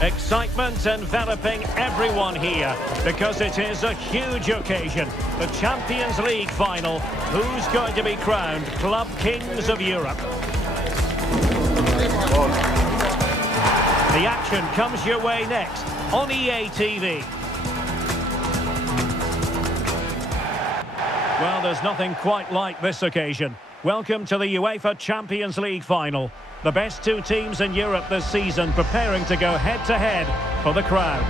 Excitement enveloping everyone here because it is a huge occasion. The Champions League final. Who's going to be crowned Club Kings of Europe? The action comes your way next on EA TV. Well, there's nothing quite like this occasion. Welcome to the UEFA Champions League final. The best two teams in Europe this season preparing to go head-to-head for the crown.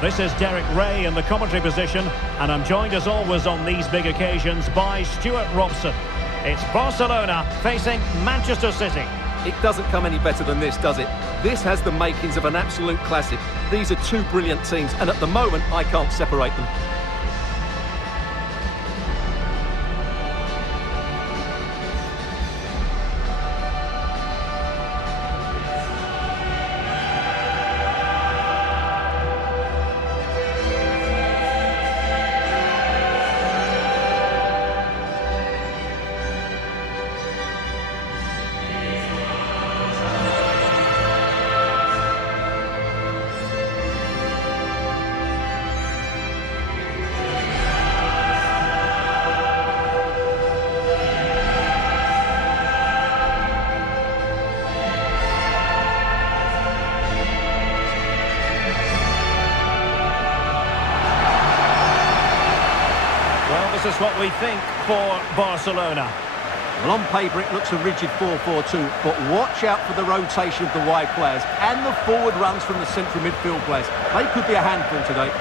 This is Derek Ray in the commentary position, and I'm joined as always on these big occasions by Stuart Robson. It's Barcelona facing Manchester City. It doesn't come any better than this, does it? This has the makings of an absolute classic. These are two brilliant teams, and at the moment, I can't separate them. This is what we think for Barcelona. Well, on paper it looks a rigid 4-4-2, but watch out for the rotation of the wide players and the forward runs from the central midfield players. They could be a handful today.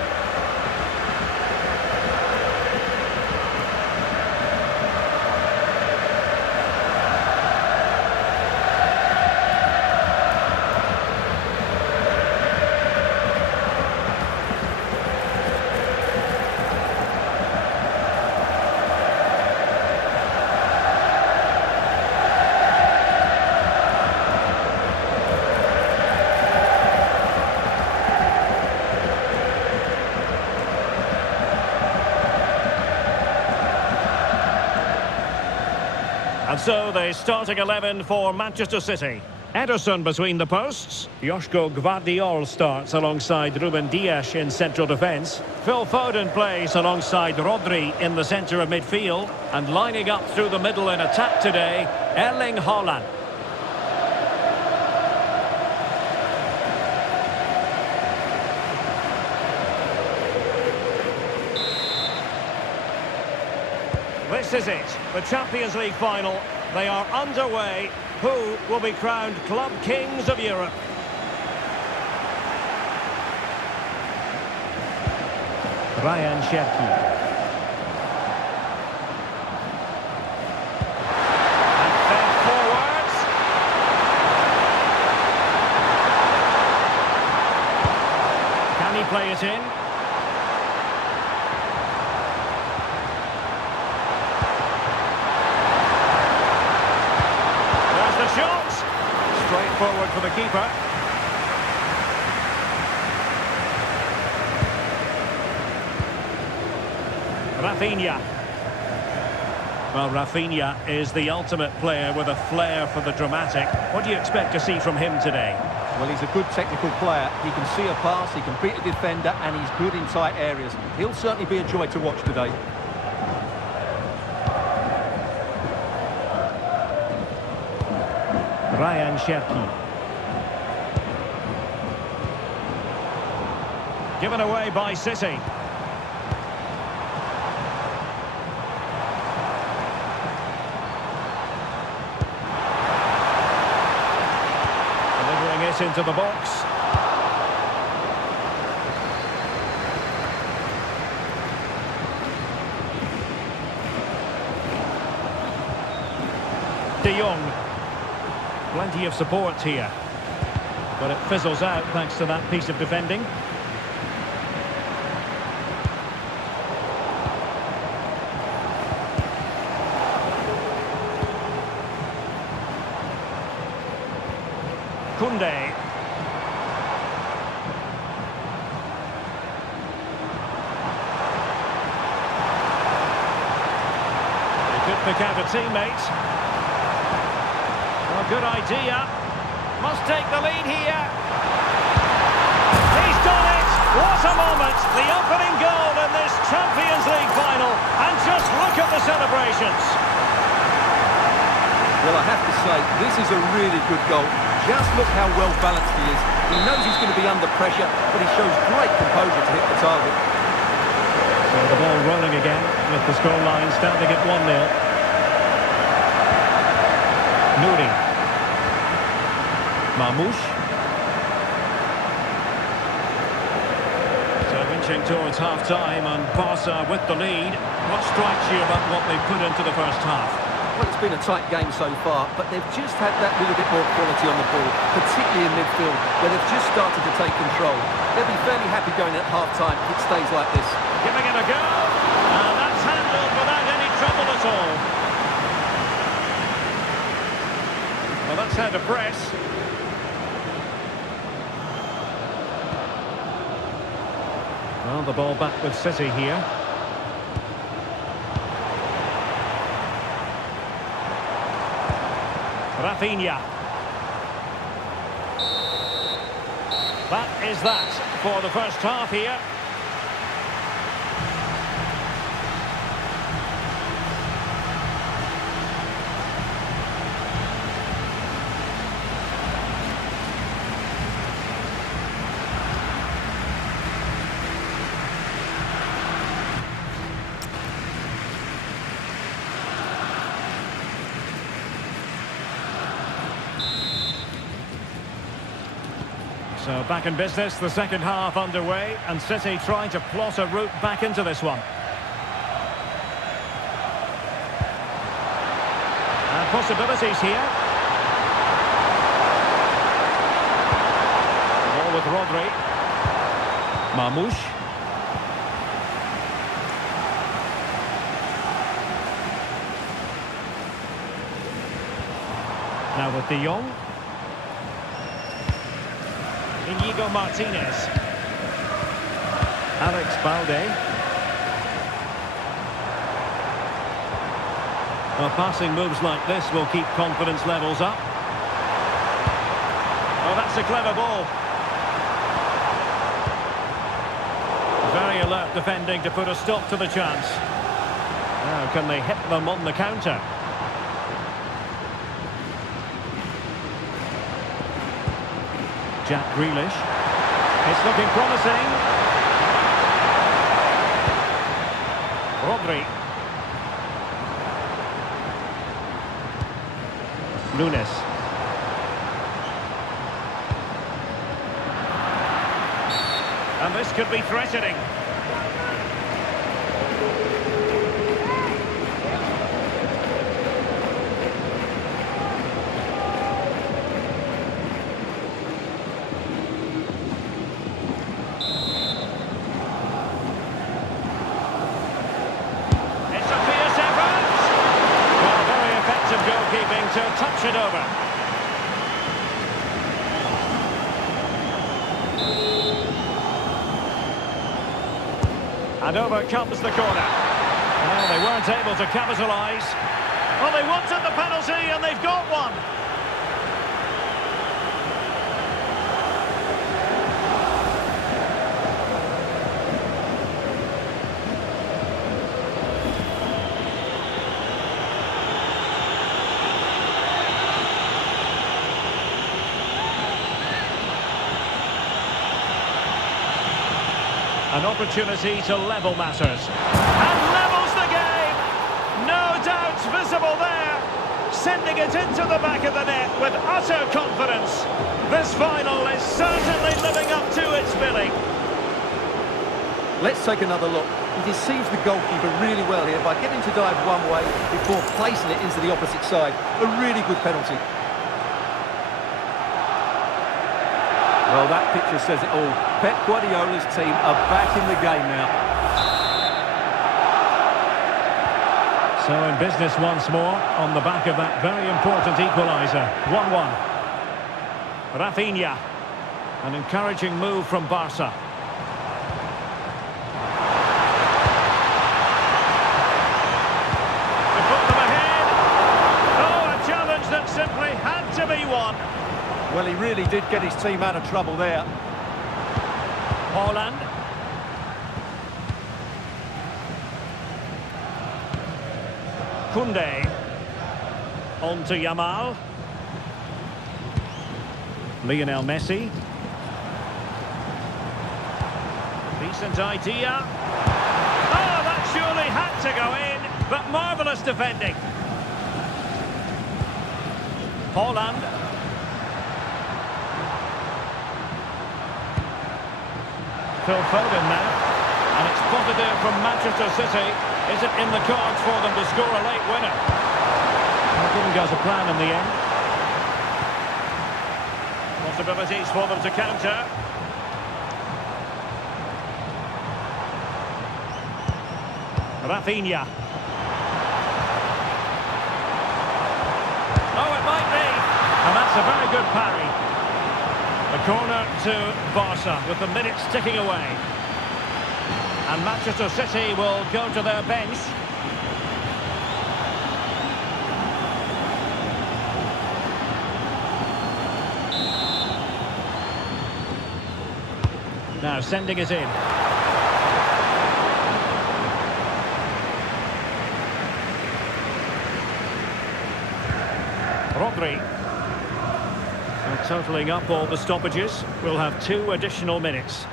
And so the starting 11 for Manchester City. Ederson between the posts. Joško Gvardiol starts alongside Ruben Dias in central defence. Phil Foden plays alongside Rodri in the centre of midfield. And lining up through the middle in attack today, Erling Haaland. This is it, the Champions League final. They are underway. Who will be crowned Club Kings of Europe? Ryan Cherki. And fed forwards. Can he play it in? Shot! Straight forward for the keeper. Rafinha. Well, Rafinha is the ultimate player with a flair for the dramatic. What do you expect to see from him today? Well, he's a good technical player. He can see a pass, he can beat a defender, and he's good in tight areas. He'll certainly be a joy to watch today. Ryan Cherki. Given away by City. Delivering it into the box. De Jong. Plenty of support here. But it fizzles out thanks to that piece of defending. Koundé. He could pick out a teammate. Well, good idea. Must take the lead here. What a moment, the opening goal in this Champions League final, and just look at the celebrations. Well, I have to say, this is a really good goal. Just look how well balanced he is. He knows he's going to be under pressure, but he shows great composure to hit the target. So the ball rolling again, with the scoreline standing at 1-0. Nouri. Mamouche. So inching towards half-time, and Barca with the lead. What strikes you about what they put into the first half? Well, it's been a tight game so far, but they've just had that little bit more quality on the ball, particularly in midfield, where they've just started to take control. They'll be fairly happy going at half-time if it stays like this. Giving it a go, and that's handled without any trouble at all. Well, that's how to press. Well, the ball back with City here. Rafinha. That is that for the first half here. So back in business, the second half underway, and City trying to plot a route back into this one. And possibilities here. Ball with Rodri. Mamouche. Now with De Jong. Inigo Martinez. Alex Balde. Well, passing moves like this will keep confidence levels up. Oh, that's a clever ball. Very alert defending to put a stop to the chance. Now, can they hit them on the counter? Jack Grealish. It's looking promising. Rodri. Nunes. And this could be threatening. To touch it over. And over comes the corner. Well, they weren't able to capitalise. Well, they wanted the penalty and they've got one. An opportunity to level matters. And levels the game! No doubts visible there. Sending it into the back of the net with utter confidence. This final is certainly living up to its billing. Let's take another look. He deceives the goalkeeper really well here by getting to dive one way before placing it into the opposite side. A really good penalty. Well, that picture says it all. Pep Guardiola's team are back in the game now. So in business once more, on the back of that very important equaliser. 1-1. Rafinha. An encouraging move from Barca. To put them ahead. Oh, a challenge that simply had to be won. Well, he really did get his team out of trouble there. Haaland. Koundé. On to Yamal. Lionel Messi. Decent idea. Oh, that surely had to go in, but marvellous defending. Haaland. Phil Foden now. And it's positive from Manchester City. Is it in the cards for them to score a late winner? It didn't go to plan in the end. Possibilities for them to counter. Rafinha. Oh, it might be. And that's a very good parry. The corner to Barca with the minutes ticking away. And Manchester City will go to their bench. Now sending it in. Rodri. So totalling up all the stoppages, we'll have 2 additional minutes.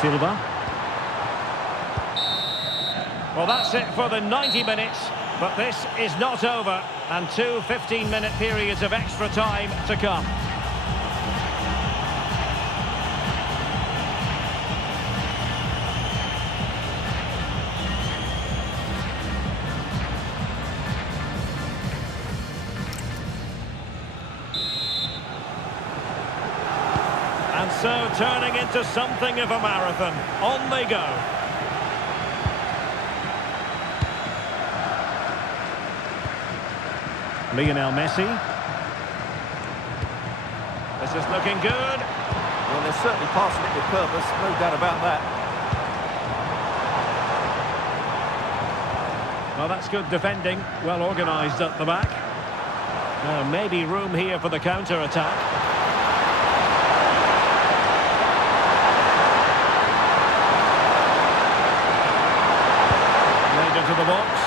Silva. Well, that's it for the 90 minutes, but this is not over, and 2 15-minute periods of extra time to come. And so turning into something of a marathon. On they go. Lionel Messi. This is looking good. Well, they're certainly passing it with purpose, no doubt about that. Well, that's good defending. Well organised at the back. Now, maybe room here for the counter-attack. Laid into the box.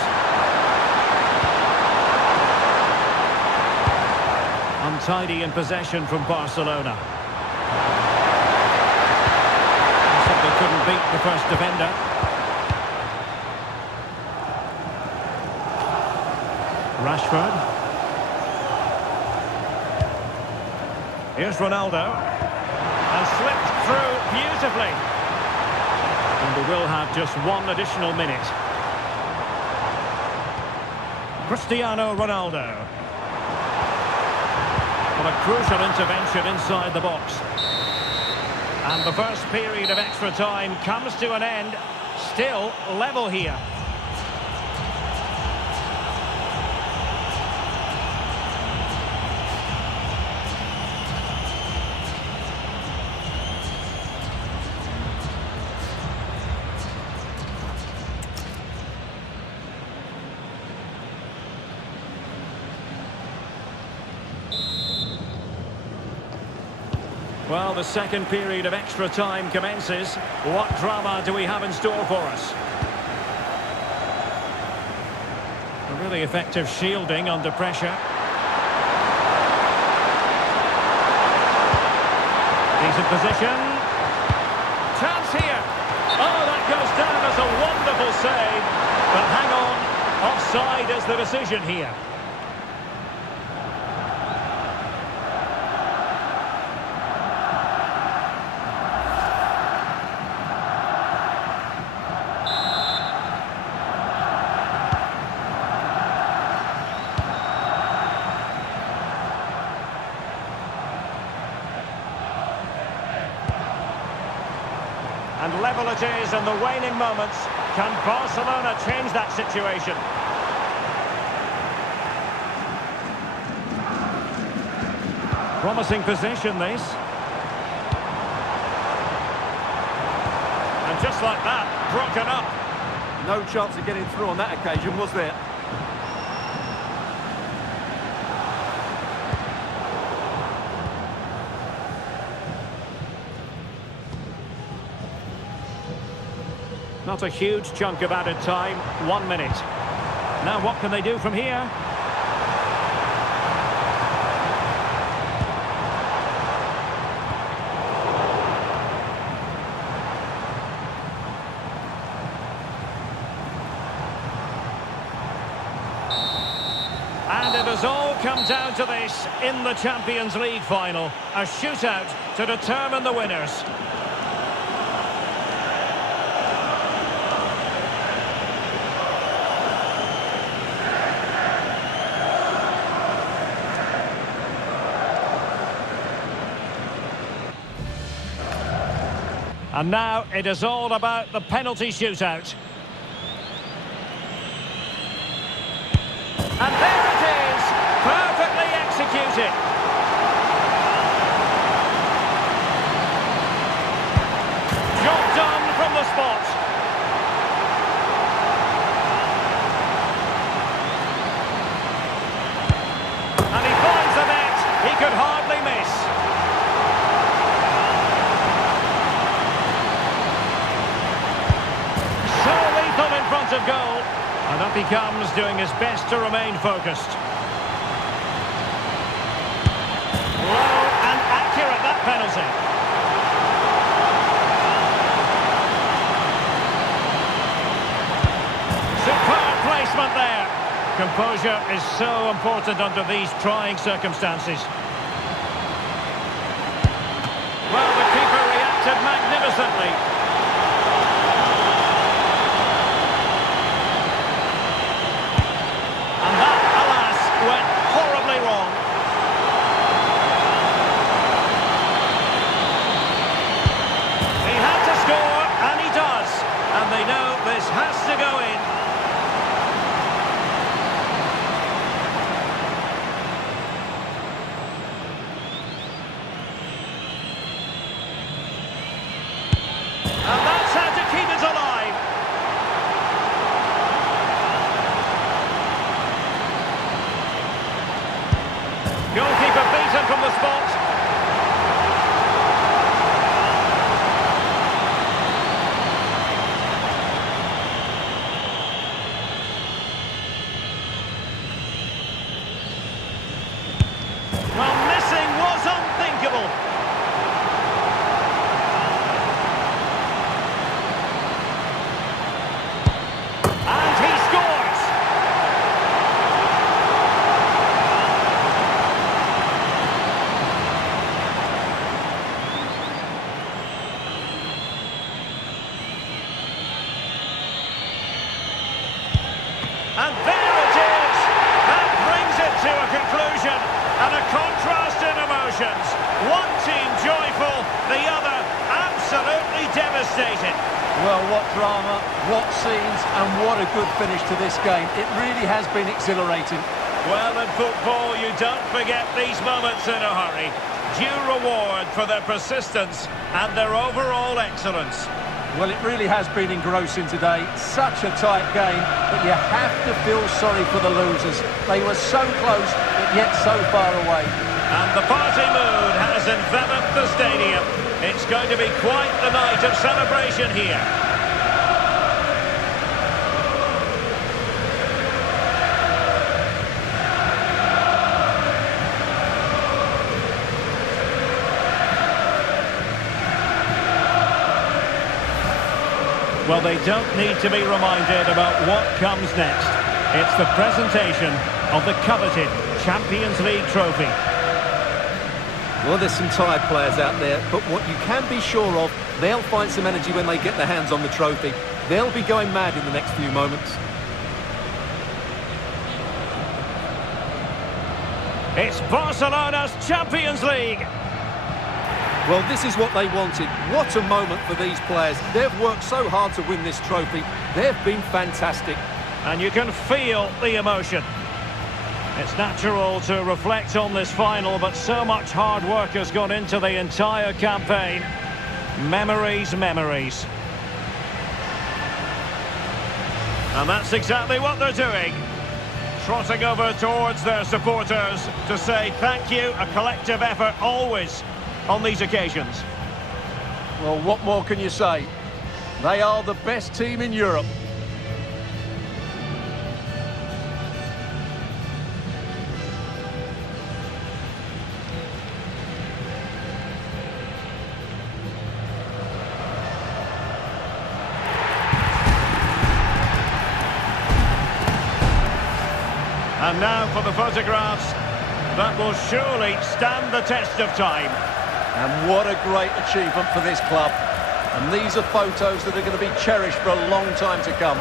Untidy in possession from Barcelona. Simply couldn't beat the first defender. Rashford. Here's Ronaldo. And slipped through beautifully. And we will have just 1 additional minute. Cristiano Ronaldo. Well, a crucial intervention inside the box. And the first period of extra time comes to an end. Still level here. Well, the second period of extra time commences. What drama do we have in store for us? A really effective shielding under pressure. Decent position. Chance here. Oh, that goes down as a wonderful save. But hang on, offside is the decision here. And level it is in the waning moments. Can Barcelona change that situation? Promising position, this. And just like that, broken up. No chance of getting through on that occasion, was there? Not a huge chunk of added time, 1 minute. Now what can they do from here? And it has all come down to this in the Champions League final. A shootout to determine the winners. And now it is all about the penalty shootout. And there it is, perfectly executed. Job done from the spot. And he finds the net, he could hardly miss. So lethal in front of goal. And up he comes, doing his best to remain focused. Low and accurate, that penalty. Superb placement there. Composure is so important under these trying circumstances. Well, the keeper reacted magnificently. Went horribly wrong. He had to score, and he does. And they know this has to go in. And that's how to keep it alive. Goalkeeper beaten from the spot. Well, missing was unthinkable. And he scores. And there it is! That brings it to a conclusion, and a contrast in emotions. One team joyful, the other absolutely devastated. Well, what drama, what scenes, and what a good finish to this game. It really has been exhilarating. Well, in football, you don't forget these moments in a hurry. Due reward for their persistence and their overall excellence. Well, it really has been engrossing today. Such a tight game, but you have to feel sorry for the losers. They were so close, but yet so far away. And the party mood has enveloped the stadium. It's going to be quite the night of celebration here. Well, they don't need to be reminded about what comes next. It's the presentation of the coveted Champions League trophy. Well, there's some tired players out there, but what you can be sure of, they'll find some energy when they get their hands on the trophy. They'll be going mad in the next few moments. It's Barcelona's Champions League. Well, this is what they wanted. What a moment for these players. They've worked so hard to win this trophy. They've been fantastic. And you can feel the emotion. It's natural to reflect on this final, but so much hard work has gone into the entire campaign. Memories, memories. And that's exactly what they're doing. Trotting over towards their supporters to say thank you, a collective effort always on these occasions. Well, what more can you say? They are the best team in Europe. And now for the photographs that will surely stand the test of time. And what a great achievement for this club. And these are photos that are going to be cherished for a long time to come.